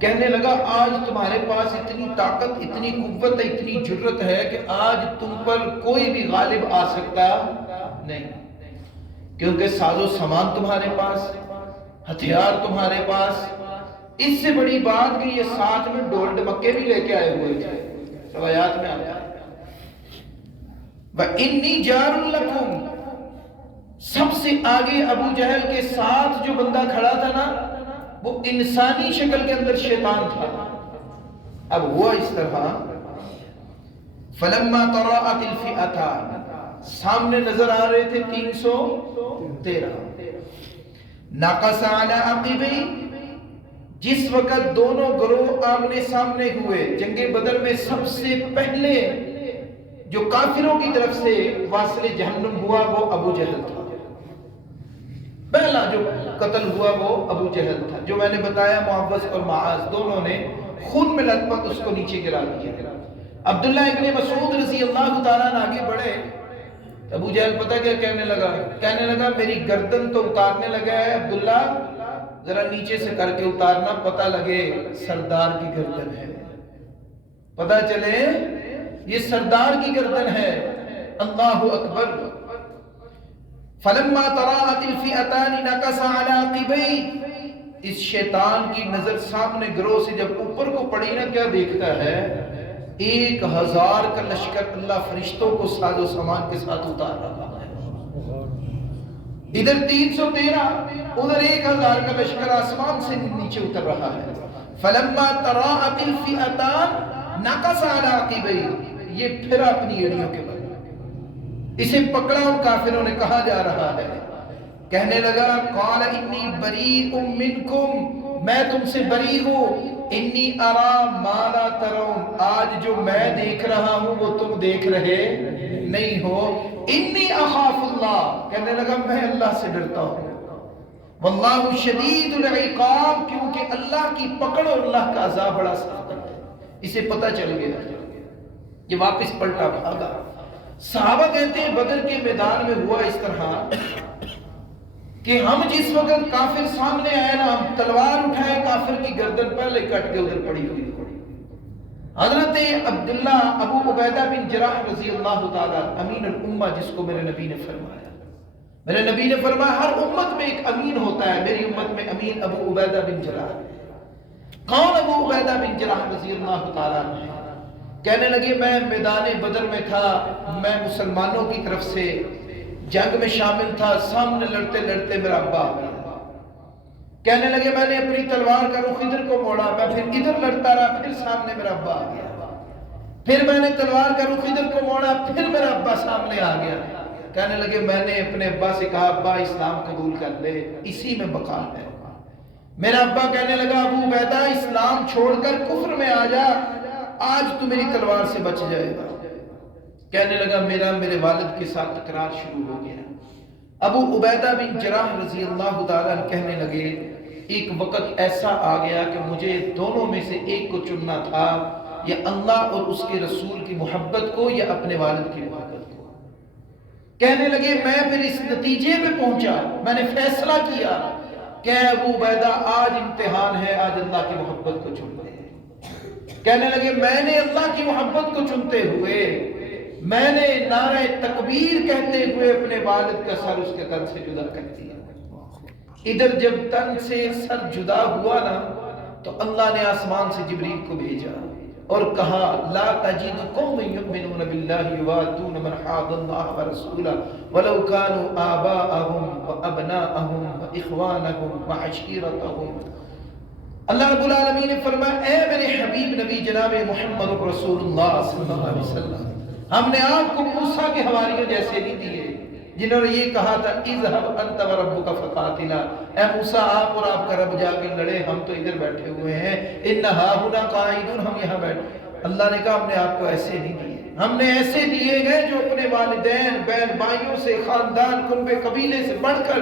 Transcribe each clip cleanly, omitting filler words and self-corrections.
کہنے لگا آج تمہارے پاس اتنی طاقت، اتنی قوت، اتنی جرت ہے کہ آج تم پر کوئی بھی غالب آ سکتا نہیں، کیونکہ ساز و سامان تمہارے پاس، ہتھیار تمہارے پاس، اس سے بڑی بات کہ یہ ساتھ میں ڈول ڈمکے بھی لے کے آئے ہوئے تھے، روایات میں آتا ہے وَإِنِّي جَارٌ لَكُمْ۔ سب سے آگے ابو جہل کے ساتھ جو بندہ کھڑا تھا نا، وہ انسانی شکل کے اندر شیطان تھا۔ اب ہوا اس طرح فَلَمَّا تَرَاءَتِ الْفِئَتَانِ، سامنے نظر آ رہے تھے 313، نَقَصَ عَلَىٰ عَقِبَيْهِ، جس وقت دونوں گروہ آمنے سامنے ہوئے، جنگ بدر میں سب سے پہلے جو کافروں کی طرف سے واصل جہنم ہوا وہ ابو جہل تھا، پہلا جو قتل ہوا وہ ابو جہل تھا، جو میں نے بتایا معوذ اور معاذ دونوں نے خون میں لت پت اس کو نیچے گرا دیا۔ عبداللہ ابن مسعود رضی اللہ تعالیٰ عنہ آگے بڑھے، ابو جہل پتہ کیا کہنے لگا میری گردن تو اتارنے لگا ہے عبداللہ، ذرا نیچے سے کر کے اتارنا، پتہ لگے سردار کی گردن ہے، پتہ چلے یہ سردار کی گردن ہے۔ اللہ اکبر۔ فلما تراءت الفئتان نكص على عقبيه، اس شیطان کی نظر سامنے گروہ سے جب اوپر کو پڑی نا، کیا دیکھتا ہے؟ 1000 کا لشکر اللہ فرشتوں کو ساز و سامان کے ساتھ اتار رہا ہے، ادھر 313 ادھر 1000 کا لشکر آسمان سے نیچے اتر رہا ہے۔ فلما تراءت الفئتان نكص على عقبيه، یہ پھر اپنی ایڑیوں کے بل، اسے پکڑا ان کافروں نے، کہا جا رہا ہے، کہنے لگا قال انی بریء منکم، میں تم سے بری ہوں، انی ارا ما لا ترون، آج جو میں دیکھ رہا ہوں وہ تم دیکھ رہے نہیں ہو، انی اخاف اللہ، کہنے لگا میں اللہ سے ڈرتا ہوں، واللہ شدید العقاب، کیونکہ اللہ کی پکڑ اور اللہ کا عذاب بڑا سخت ہے۔ اسے پتہ چل گیا، یہ واپس پلٹا بھاگا۔ صحابہ کہتے ہیں بدر کے میدان میں ہوا اس طرح کہ ہم جس وقت کافر سامنے آئے نا، ہم تلوار اٹھائے، کافر کی گردن پہلے کٹ کے ادھر پڑی ہوئی۔ حضرت عبداللہ ابو عبیدہ بن جراح رضی اللہ تعالیٰ، امین الامہ جس کو میرے نبی نے فرمایا، میرے نبی نے فرمایا ہر امت میں ایک امین ہوتا ہے، میری امت میں امین ابو عبیدہ بن جراح۔ کون ابو عبیدہ بن جراح رضی اللہ تعالیٰ عنہ؟ کہنے لگے میں میدان بدر میں تھا، میں مسلمانوں کی طرف سے جنگ میں شامل تھا، سامنے لڑتے لڑتے میرا ابا آ گیا، کہنے لگے میں نے اپنی تلوار کا رخ ادھر کو موڑا، میں پھر ادھر لڑتا رہا، پھر سامنے میرا ابا آ گیا، پھر میں نے تلوار کا رخ ادھر کو موڑا، پھر میرا ابا سامنے آ گیا، کہنے لگے میں نے اپنے ابا سے کہا ابا اسلام قبول کر لے، اسی میں بقا ہے۔ میرا ابا کہنے لگا ابو عبیدہ اسلام چھوڑ کر کفر میں آ جا، آج تو میری تلوار سے بچ جائے گا۔ کہنے لگا میرے والد کے ساتھ تکرار شروع ہو گیا۔ ابو عبیدہ بن جراح رضی اللہ تعالیٰ کہنے لگے ایک وقت ایسا آ گیا کہ مجھے دونوں میں سے ایک کو چننا تھا، یا اللہ اور اس کے رسول کی محبت کو یا اپنے والد کی محبت کو۔ کہنے لگے میں پھر اس نتیجے پہ پہنچا، میں نے فیصلہ کیا کہ ابو عبیدہ آج امتحان ہے، آج اللہ کی محبت کو چن لے۔ کہنے لگے میں نے اللہ کی محبت کو چنتے ہوئے، میں نے نعرہ تکبیر کہتے ہوئے اپنے والد کا سر اس کے تن سے جدا کر دیا۔ ادھر جب تن سے سر جدا ہوا نا، تو اللہ نے آسمان سے جبریل کو بھیجا اور کہا لا تجد قوم یؤمنون باللہ یوادون من حاد اللہ ورسولہ ولو كانوا آباءهم وابناءهم واخوانهم وعشیرتهم۔ اللہ رب العالمین نے فرمایا اے میرے حبیب نبی جناب محمد رسول اللہ صلی اللہ علیہ وسلم، ہم نے آپ کو موسیٰ کے حواریوں جیسے نہیں دیے جنہوں نے یہ کہا تھا اذهب انت وربک فقاتلا، اے موسیٰ آپ اور آپ کا رب جا کے لڑے، ہم تو ادھر بیٹھے ہوئے ہیں، ان ہاہنا قاعدون، ہم یہاں بیٹھے۔ اللہ نے کہا ہم نے آپ کو ایسے نہیں دیے، ہم نے ایسے دیے گئے جو اپنے والدین بہن بھائیوں سے، خاندان کنبے قبیلے سے بڑھ کر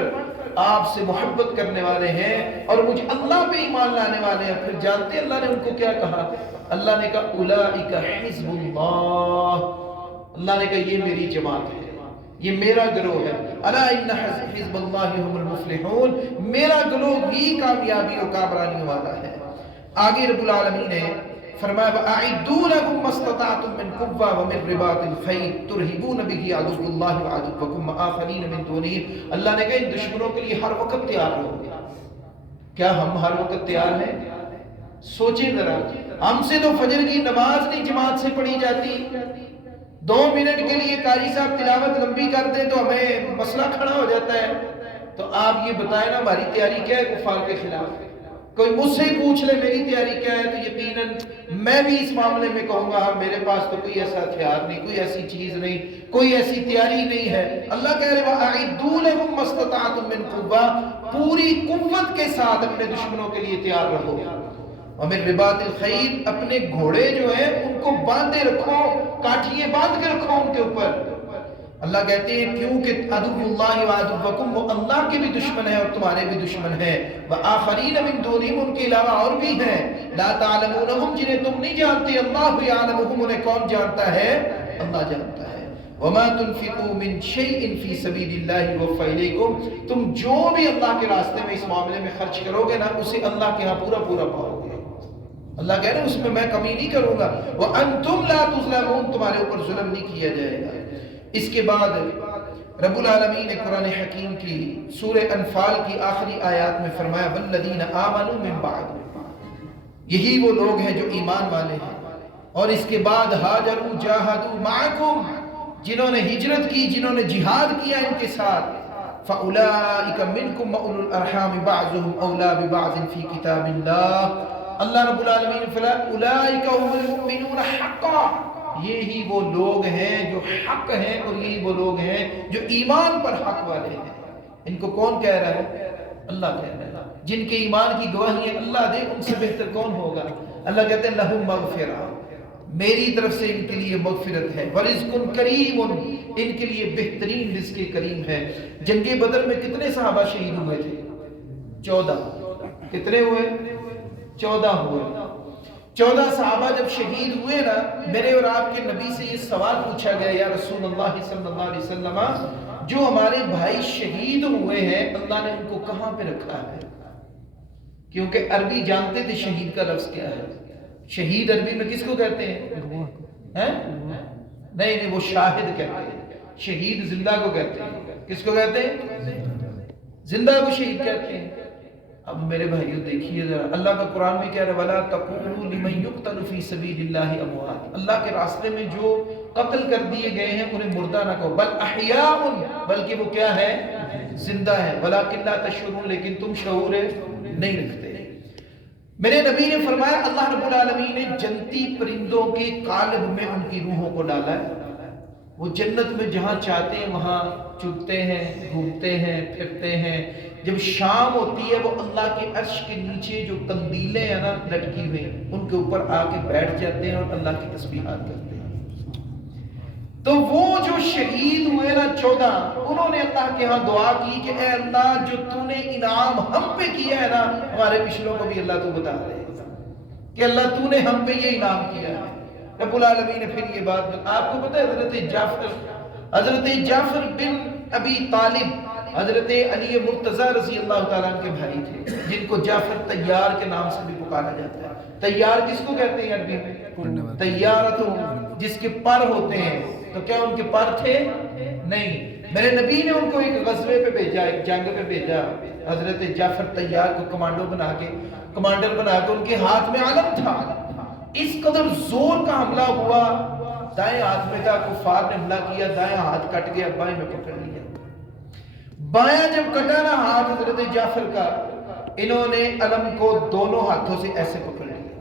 آپ سے محبت کرنے والے ہیں اور مجھ اللہ پہ ایمان لانے والے ہیں۔ پھر جانتے اللہ نے ان کو کیا کہا؟ اللہ نے کہا اولئک حزب اللہ، اللہ نے کہا یہ میری جماعت ہے، یہ میرا گروہ ہے۔ الا ان حزب اللہ هم المفلحون، میرا گروہ ہی کامیابی اور کامرانی والا ہے۔ آگے رب العالمین نے فرمایا وَأَعِدُّوا لَهُم مَّا اسْتَطَعْتُم مِّن قُوَّةٍ وَمِن رِّبَاطِ الْخَيْلِ تُرْهِبُونَ بِهِ عَدُوَّ اللَّهِ وَعَدُوَّكُمْ وَآخَرِينَ مِن دُونِهِمْ۔ اللہ نے کہا ان دشمنوں کے لیے ہر وقت تیار رہو۔ کیا ہم ہر وقت تیار ہیں؟ سوچیں ذرا، ہم سے تو فجر کی نماز نہیں جماعت سے پڑھی جاتی، 2 منٹ کے لیے قاری صاحب تلاوت لمبی کرتے ہیں تو ہمیں مسئلہ کھڑا ہو جاتا ہے۔ تو آپ یہ بتائیں نا ہماری تیاری کیا ہے کفار کے خلاف؟ کوئی مجھ سے پوچھ لے میری تیاری کیا ہے تو یقیناً میں بھی اس معاملے میں کہوں گا میرے پاس تو کوئی ایسا ہتھیار نہیں، کوئی ایسی چیز نہیں، کوئی ایسی تیاری نہیں ہے۔ اللہ کہہ رہے وَأَعِدُّوا لَهُم مَّا اسْتَطَعْتُم مِّن قُوَّةٍ، پوری قوت کے ساتھ اپنے دشمنوں کے لیے تیار رہو۔ وَمِن رِّبَاطِ الْخَيْلِ، اپنے گھوڑے جو ہیں ان کو باندھے رکھو، کاٹھیے باندھ کے رکھو ان کے اوپر۔ اللہ کہتے ہیں کیونکہ عدو اللہ وعدوکم، وہ اللہ کے بھی دشمن ہے اور تمہارے بھی دشمن ہیں۔ وآخرین من دونہم، ان کے علاوہ اور بھی ہیں، لا تعلمونہم، جنہیں تم نہیں جانتے، اللہ یعلمہم، انہیں کون جانتا ہے؟ اللہ جانتا ہے۔ وما تنفقوا من شیء فی سبیل اللہ یوفی الیکم، تم جو بھی اللہ کے راستے میں اس معاملے میں خرچ کرو گے نا اسے اللہ کے ہاں پورا پورا پاؤ گے۔ اللہ کہہ رہے ہیں اس میں میں کمی نہیں کروں گا۔ وانتم لا تظلمون، تمہارے اوپر ظلم نہیں کیا جائے گا۔ اس کے بعد رب العالمین نے قرآن حکیم کی سورہ انفال کی آخری آیات میں فرمایا والذین آمنوا من بعد، یہی وہ لوگ ہیں جو ایمان والے ہیں اور اس کے بعد ہاجروا جاہدوا معکم، جنہوں نے ہجرت کی، جنہوں نے جہاد کیا ان کے ساتھ، فاولئک منکم واولو الارحام بعضهم اولی ببعض فی کتاب اللہ۔ اللہ رب العالمین نے فرمایا اولئک هم المؤمنون حقا، یہی وہ لوگ ہیں جو حق ہیں اور یہی وہ لوگ ہیں جو ایمان پر حق والے ہیں۔ ان کو کون کہہ رہا ہے؟ اللہ کہہ رہا ہے۔ جن کے ایمان کی گواہی اللہ دے ان سے بہتر کون ہوگا؟ اللہ کہتے ہیں لہم مغفرہ، میری طرف سے ان کے لیے مغفرت ہے، ورزق کریم، ان کے لیے بہترین رزق کریم ہے۔ جنگ بدر میں کتنے صحابہ شہید ہوئے تھے؟ 14۔ کتنے ہوئے؟ 14 ہوئے۔ 14 صحابہ جب شہید ہوئے نا، میرے اور آپ کے نبی سے یہ سوال پوچھا گیا یا رسول اللہ صلی اللہ علیہ وسلم، جو ہمارے بھائی شہید ہوئے ہیں اللہ نے ان کو کہاں پہ رکھا ہے؟ کیونکہ عربی جانتے تھے شہید کا لفظ کیا ہے۔ شہید عربی میں کس کو کہتے ہیں؟ نہیں، وہ شاہد کہتے ہیں، شہید زندہ کو کہتے ہیں۔ کس کو کہتے ہیں؟ زندہ کو شہید کہتے ہیں۔ اب میرے بھائیو دیکھیے ذرا، اللہ کا قرآن بھی کہہ رہا ہے وَلَا تَقُولُوا لِمَن يُقْتَلُ فِي سَبِيلِ اللَّهِ أَمْوَاتٌ، اللہ کے راستے میں جو قتل کر دیے گئے ہیں انہیں مردہ نہ کہو، بل احیاء، بلکہ وہ کیا ہے؟ زندہ ہے، وَلَٰكِن لَا تَشْعُرُونَ، لیکن تم شعور نہیں رکھتے۔ میرے نبی نے فرمایا اللہ رب العالمین نے جنتی پرندوں کے قالب میں ان کی روحوں کو ڈالا ہے، وہ جنت میں جہاں چاہتے ہیں وہاں چگتے ہیں، گھومتے ہیں، پھرتے ہیں۔ جب شام ہوتی ہے وہ اللہ کے عرش کے نیچے جو قندیلیں ہیں نا لٹکی ہوئی ان کے اوپر آ کے بیٹھ جاتے ہیں اور اللہ کی تسبیحات کرتے ہیں۔ تو وہ جو شہید ہوئے نا 14، انہوں نے اللہ کے ہاں دعا کی کہ اے اللہ جو تو نے انعام ہم پہ کیا ہے نا، ہمارے پچھلوں کو بھی اللہ تو بتا دے کہ اللہ تو نے ہم پہ یہ انعام کیا ہے۔ رب العالمین نے پھر یہ بات، آپ کو پتہ ہے حضرت جعفر بن ابی طالب حضرت علی مرتضیٰ رضی اللہ تعالیٰ کے بھائی تھے، جن کو جعفر طیار کے نام سے بھی پکارا جاتا ہے۔ طیار کس کو کہتے ہیں عربی میں؟ طیارتوں، جس کے پر ہوتے ہیں۔ تو کیا ان کے پر تھے؟ نہیں، میرے نبی نے ان کو ایک غزوے پہ بھیجا، ایک جنگ پہ بھیجا، حضرت جعفر طیار کو کمانڈر بنا کے ان کے ہاتھ میں علم تھا۔ اس قدر زور کا حملہ ہوا، دائیں ہاتھ میں تھا، کفار نے حملہ کیا، دائیں ہاتھ کٹ گیا، بائیں میں پکڑ لیا۔ بایاں جب کٹا نا ہاتھ حضرت جعفر کا، انہوں نے علم کو دونوں ہاتھوں سے ایسے پکڑ لیا۔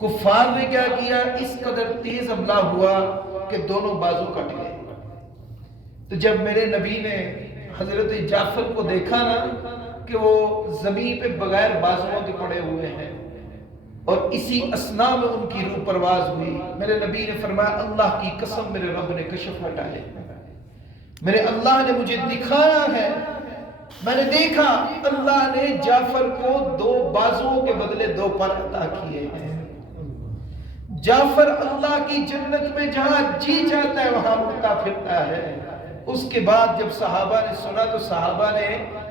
کفار نے کیا کیا؟ اس قدر تیز حملہ ہوا کہ دونوں بازو کٹ گئے۔ تو جب میرے نبی نے حضرت جعفر کو دیکھا نا کہ وہ زمین پہ بغیر بازوؤں کے پڑے ہوئے ہیں اور اسی اسنا میں ان کی روح پرواز ہوئی، میرے نبی نے فرمایا اللہ کی قسم میرے رب نے کشف ہٹائے، میرے اللہ نے مجھے دکھایا ہے، میں نے دیکھا اللہ نے جعفر کو 2 بازوؤں کے بدلے 2 پر عطا کیے ہیں۔ جعفر اللہ کی جنت میں جہاں جی چاہتا ہے وہاں اڑتا پھرتا ہے۔ اس کے بعد جب صحابہ نے سنا تو صحابہ نے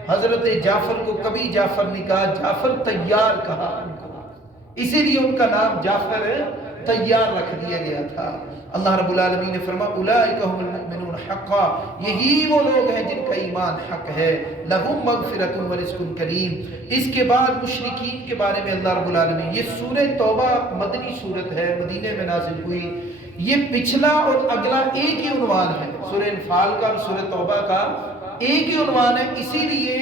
حضرت جعفر کو کبھی جعفر نہیں کہا، جعفر طیار کہا ان کو۔ اسی لیے ان کا نام جعفر طیار رکھ دیا گیا تھا۔ اللہ رب العالمین نے فرمایا اولئک هم المؤمنون حقا، یہی وہ لوگ ہیں جن کا ایمان حق ہے، لہم مغفرۃ ورزق کریم۔ اس کے بعد مشرکین کے بارے میں اللہ رب العالمین، یہ سورہ توبہ مدنی سورت ہے، مدینے میں نازل ہوئی۔ یہ پچھلا اور اگلا ایک ہی عنوان ہے، سورہ انفال کا اور سورہ توبہ کا ایک ہی عنوان ہے، اسی لیے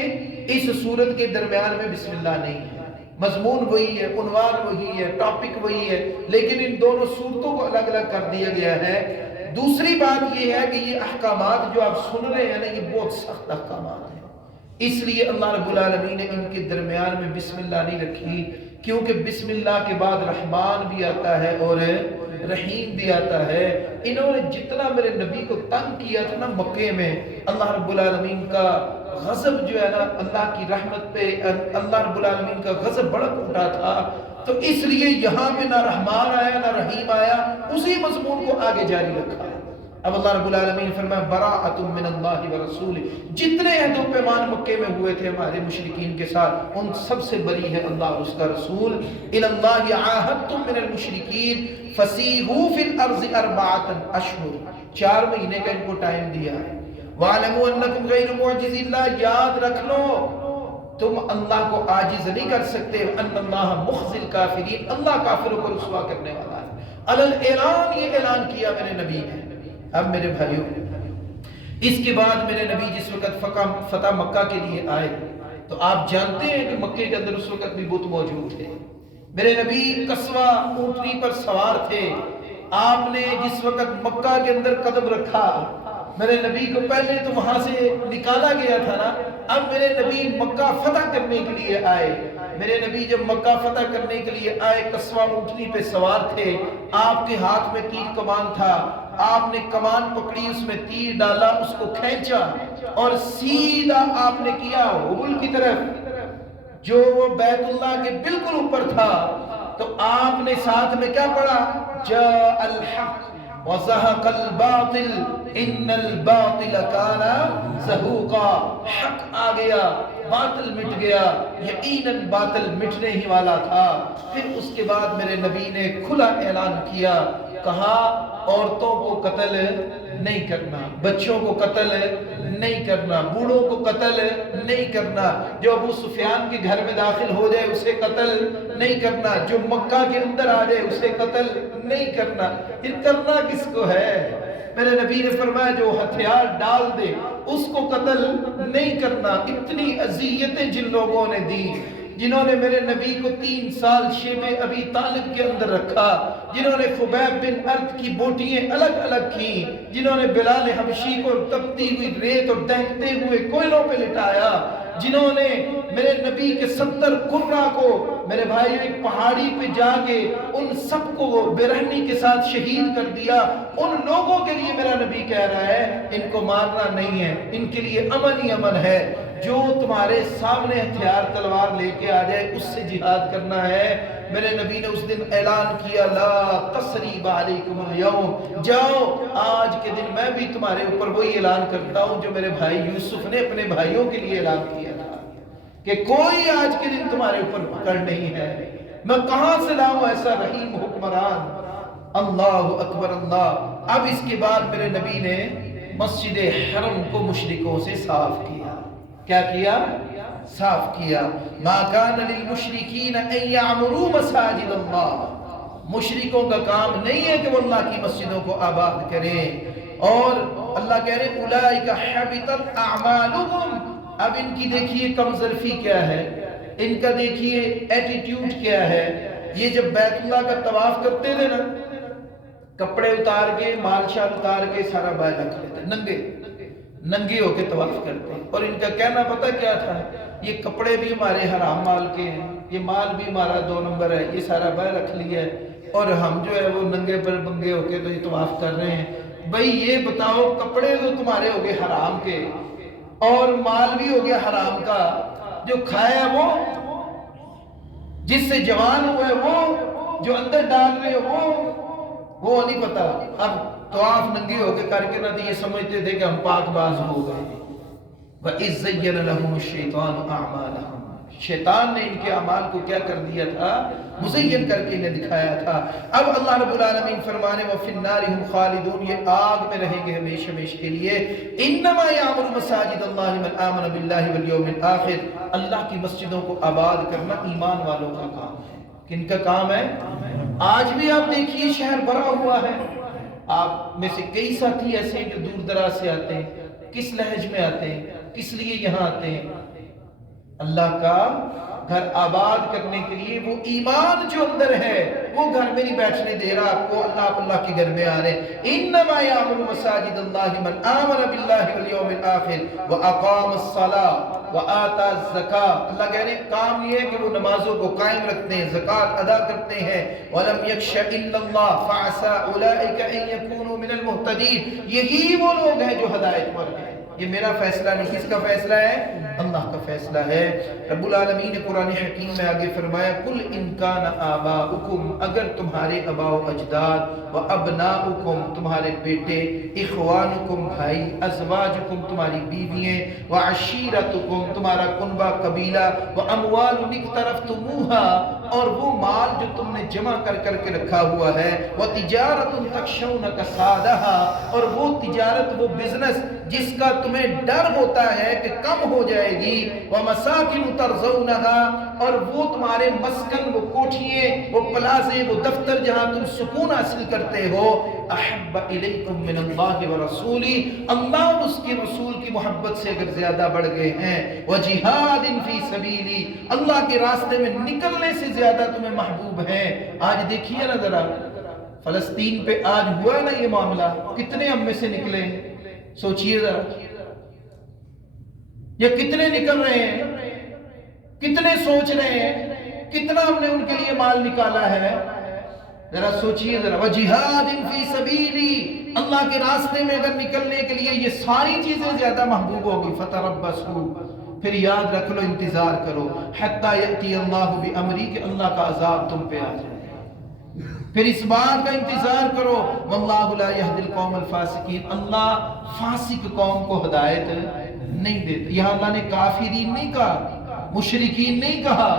اس سورت کے درمیان میں بسم اللہ نہیں ہے۔ مضمون وہی ہے، عنوان وہی ہے، ٹاپک وہی ہے، لیکن ان دونوں صورتوں کو الگ الگ کر دیا گیا ہے۔ دوسری بات یہ ہے کہ یہ احکامات جو آپ سن رہے ہیں نا، یہ بہت سخت احکامات ہیں، اس لیے اللہ رب العالمین نے ان کے درمیان میں بسم اللہ نہیں رکھی، کیونکہ بسم اللہ کے بعد رحمان بھی آتا ہے اور رحیم بھی آتا ہے۔ انہوں نے جتنا میرے نبی کو تنگ کیا تھا نا مکے میں، اللہ رب العالمین کا غضب جو ہے نا، اللہ کی رحمت پہ اللہ رب العالمین کا غضب بڑک اٹھا تھا، تو اس لیے یہاں پہ نہ رحمان آیا نہ رحیم آیا، اسی مضمون کو آگے جاری رکھا۔ اب اللہ رب العالمین فرمایا براءۃ من اللہ ورسولہ، جتنے عہد و پیمان مکے میں ہوئے تھے ہمارے مشرکین کے ساتھ، ان سب سے بری ہے اللہ اور اس کا رسول۔ الی اللہ عاہدتم من المشرکین فسیحوا فی الارض اربعۃ اشہر، 4 مہینے کا ان کو ٹائم دیا ہے۔ وَاعْلَمُوا أَنَّكُمْ غَيْرُ مُعْجِزِي اللَّهِ، یاد رکھ لو تم اللہ کو عاجز نہیں کر سکتے، ان اللہ مخزی الکافرین، اللہ کافروں کو رسوا کرنے والا ہے۔ علی الاعلان، یہ اعلان کیا میرے نبی نے۔ اب میرے بھائیوں، اس کے بعد میرے نبی جس وقت فتح مکہ کے لیے آئے، تو آپ جانتے ہیں کہ مکے کے اندر اس وقت بھی بت موجود تھے۔ میرے نبی قصوہ اونٹنی پر سوار تھے۔ آپ نے جس وقت مکہ کے اندر قدم رکھا، میرے نبی کو پہلے تو وہاں سے نکالا گیا تھا نا، اب میرے نبی مکہ فتح کرنے کے لیے آئے۔ میرے نبی جب مکہ فتح کرنے کے لیے آئے، قصوہ اونٹنی پہ سوار تھے، آپ کے ہاتھ میں تیر کمان تھا، آپ نے کمان پکڑی، اس میں تیر ڈالا، اس کو کھینچا اور سیدھا آپ نے کیا حبل کی طرف، جو وہ بیت اللہ کے بالکل اوپر تھا۔ تو آپ نے ساتھ میں کیا پڑھا؟ جاء الحق وزہق الباطل ان الباطل کان زہوقا، حق آ گیا، باطل مٹ گیا، یقیناً باطل مٹنے ہی والا تھا۔ پھر اس کے بعد میرے نبی نے کھلا اعلان کیا، کہا عورتوں کو قتل نہیں کرنا، بچوں کو قتل نہیں کرنا، بوڑھوں کو قتل نہیں کرنا، جو ابو سفیان کے گھر میں داخل ہو جائے اسے قتل نہیں کرنا، جو مکہ کے اندر آ جائے اسے قتل نہیں کرنا۔ یہ کرنا کس کو ہے؟ میرے نبی نے فرمایا جو ہتھیار ڈال دے اس کو قتل نہیں کرنا۔ اتنی اذیتیں جن لوگوں نے دی، جنہوں نے میرے نبی کو 3 سال شیب ابی طالب کے اندر رکھا، جنہوں نے خبیب بن ارد کی بوٹیاں الگ الگ کی، جنہوں نے بلال حبشی کو تپتی ہوئی ریت اور دہتے ہوئے کوئلوں پہ لٹایا، جنہوں نے میرے نبی کے 70 قرہ کو میرے بھائیو ایک پہاڑی پہ جا کے ان سب کو بے رحمی کے ساتھ شہید کر دیا، ان لوگوں کے لیے میرا نبی کہہ رہا ہے ان کو مارنا نہیں ہے، ان کے لیے امن ہی امن ہے۔ جو تمہارے سامنے ہتھیار تلوار لے کے آ جائے اس سے جہاد کرنا ہے۔ میرے نبی نے اس دن اعلان کیا لا تثریب علیکم اليوم، جاؤ آج کے دن میں بھی تمہارے اوپر وہی اعلان کرتا ہوں جو میرے بھائی یوسف نے اپنے بھائیوں کے لیے اعلان کیا تھا کہ کوئی آج کے دن تمہارے اوپر پکڑ نہیں ہے، میں کہاں سے لاؤں ایسا رحیم حکمران۔ اللہ اکبر اللہ۔ اب اس کے بعد میرے نبی نے مسجد حرم کو مشرکوں سے صاف کیا۔ کیا کیا؟ صاف کیا۔ ما کان للمشرکین ان یعمروا مساجد اللہ، مشرکوں کا کام نہیں ہے کہ وہ اللہ کی مسجدوں کو آباد کریں، اور اللہ کہہ رہے اولئک حبطت اعمالهم۔ اب ان کی دیکھیے کم ظرفی کیا ہے، ان کا دیکھیے ایٹیٹیوڈ کیا ہے۔ یہ جب بیت اللہ کا طواف کرتے تھے نا، کپڑے اتار کے مال شال اتار کے سارا باہر رکھ لیتے، ننگے ہو کے طواف کرتے ہیں، اور ان کا کہنا پتہ کیا تھا؟ یہ کپڑے بھی ہمارے حرام مال کے ہیں، یہ مال بھی ہمارا 2 نمبر ہے، یہ سارا باہر رکھ لیا ہے، اور ہم جو ہے وہ ننگے پر بنگے ہو کے تو یہ طواف کر رہے ہیں۔ بھئی یہ بتاؤ، کپڑے تو تمہارے ہو گئے حرام کے اور مال بھی ہو گیا حرام کا، جو کھایا وہ، جس سے جوان ہوئے وہ، جو اندر ڈال رہے وہ نہیں پتا۔ اب طواف ننگے ہو کے کر کے نہ تو یہ سمجھتے تھے کہ ہم پاک باز ہو گئے۔ وَإِذْ زَيَّنَ لَهُمُ الشَّيْطَانُ أَعْمَالَهُمْ، شیطان نے ان کے اعمال کو کیا کر دیا تھا؟ مزین کر کے انہیں دکھایا تھا۔ اب اللہ رب العالمین فرمانے وَفِي النَّارِ هُمْ خَالِدُونَ، یہ آگ میں رہیں گے ہمیشہ ہمیشہ کے لیے۔ انما یعمر مساجد اللہ من آمن باللہ والیوم الآخر، اللہ کی مسجدوں کو آباد کرنا ایمان والوں کا کام ہے۔ کن کا کام ہے؟ آج بھی آپ دیکھیے شہر بھرا ہوا ہے، آپ میں سے کئی ساتھی ایسے ہیں جو دور دراز سے آتے ہیں، کس لہج میں آتے ہیں، کس لیے یہاں آتے ہیں؟ اللہ کا گھر آباد کرنے کے لیے۔ وہ ایمان جو اندر ہے وہ گھر میں نہیں بیٹھنے دے رہا آپ کو، اللہ کے گھر میں آ رہے۔ انما یعمر مساجد اللہ من آمن باللہ والیوم الآخر واقام الصلاۃ وآتى الزکاۃ، اللہ کہہ رہے ہیں کام یہ ہے کہ وہ نمازوں کو قائم رکھتے ہیں، زکوٰۃ ادا کرتے ہیں۔ ولم یخش الا اللہ فعسى اولئک ان یکونوا من المہتدین، یہی وہ لوگ ہیں جو ہدایت پر ہیں۔ یہ میرا فیصلہ نہیں، کس کا فیصلہ ہے؟ اللہ کا فیصلہ ہے۔ رب العالمین نے قرآن حکیم میں آگے فرمایا قل ان کان آباؤکم، اگر تمہارے آباء و اجداد، و ابناؤکم تمہارے بیٹے، اخوانکم بھائی، ازواجکم تمہاری بیوییں، و عشیرتکم تمہارا کنبہ قبیلہ، و اموال اقترفتموها اور وہ مال جو تم نے جمع کر کے رکھا ہوا ہے، و تجارت تخشون کسادها اور وہ تجارت، وہ بزنس جس کا تمہیں ڈر ہوتا ہے کہ کم ہو جائے گی، وَمَسَاكِنُ تَرْضَوْنَهَا اور وہ تمہارے مسکن، وہ کوٹھیے، وہ پلازے، وہ دفتر جہاں تم سکون حاصل کرتے ہو، احب الیکم من اللہ ورسولی، اللہ اور اس کے رسول کی محبت سے اگر زیادہ بڑھ گئے ہیں، وَجِهَادٍ فِي سَبِيلِ اللہ کے راستے میں نکلنے سے زیادہ تمہیں محبوب ہیں۔ آج دیکھیے نا ذرا فلسطین پہ آج ہوا نا یہ معاملہ، کتنے ہم میں سے نکلے؟ سوچئے ذرا، یہ کتنے نکل رہے ہیں، کتنے سوچ رہے ہیں، کتنا ہم نے ان کے لیے مال نکالا ہے؟ ذرا سوچئے ذرا، وَجِهَادٍ فِي سَبِيلِ اللہ کے راستے میں اگر نکلنے کے لیے یہ ساری چیزیں زیادہ محبوب ہوگی، فَتَرَبَّصُوا پھر یاد رکھ لو، انتظار کرو، حَتَّى يَأْتِيَ اللَّهُ بِأَمْرِهِ کہ اللہ کا عذاب تم پہ آ جائے، پھر اس بات کا انتظار کرو، واللہ لا یہدی القوم الفاسقین اللہ فاسق قوم کو ہدایت نہیں دیتا۔ یہاں اللہ نے کافرین نہیں کہا، مشرکین نہیں کہا،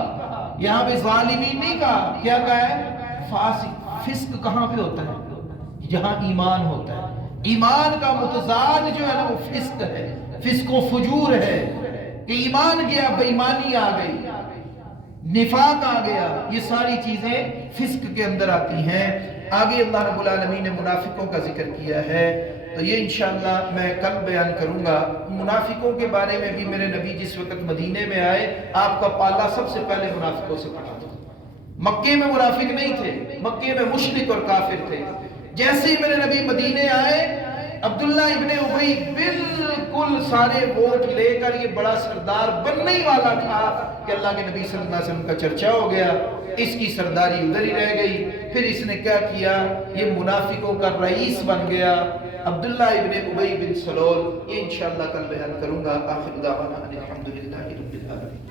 یہاں پہ ظالمین نہیں کہا، کیا کہا ہے؟ فاسق۔ فسق کہاں پہ ہوتا ہے؟ جہاں ایمان ہوتا ہے۔ ایمان کا متضاد جو ہے نا وہ فسق ہے، فسق و فجور ہے کہ ایمان گیا، بے ایمانی آ گئی، نفاق آ گیا، یہ ساری چیزیں فسق کے اندر آتی ہیں۔ آگے اللہ رب العالمین نے منافقوں کا ذکر کیا ہے، تو یہ انشاءاللہ میں کل بیان کروں گا۔ منافقوں کے بارے میں بھی میرے نبی جس وقت مدینے میں آئے، آپ کا پالا سب سے پہلے منافقوں سے پڑا تھا۔ مکے میں منافق نہیں تھے، مکے میں مشرک اور کافر تھے۔ جیسے ہی میرے نبی مدینے آئے، عبداللہ ابن ابی بالکل سارے ووٹ لے کر یہ بڑا سردار بننے ہی والا تھا کہ اللہ کے نبی صلی اللہ علیہ وسلم کا چرچا ہو گیا، اس کی سرداری ادھر ہی رہ گئی۔ پھر اس نے کیا کیا؟ یہ منافقوں کا رئیس بن گیا، عبداللہ ابن ابی بن سلول۔ یہ انشاءاللہ کل بیان کروں گا۔ آخر دعوانا الحمدللہ رب العالمین۔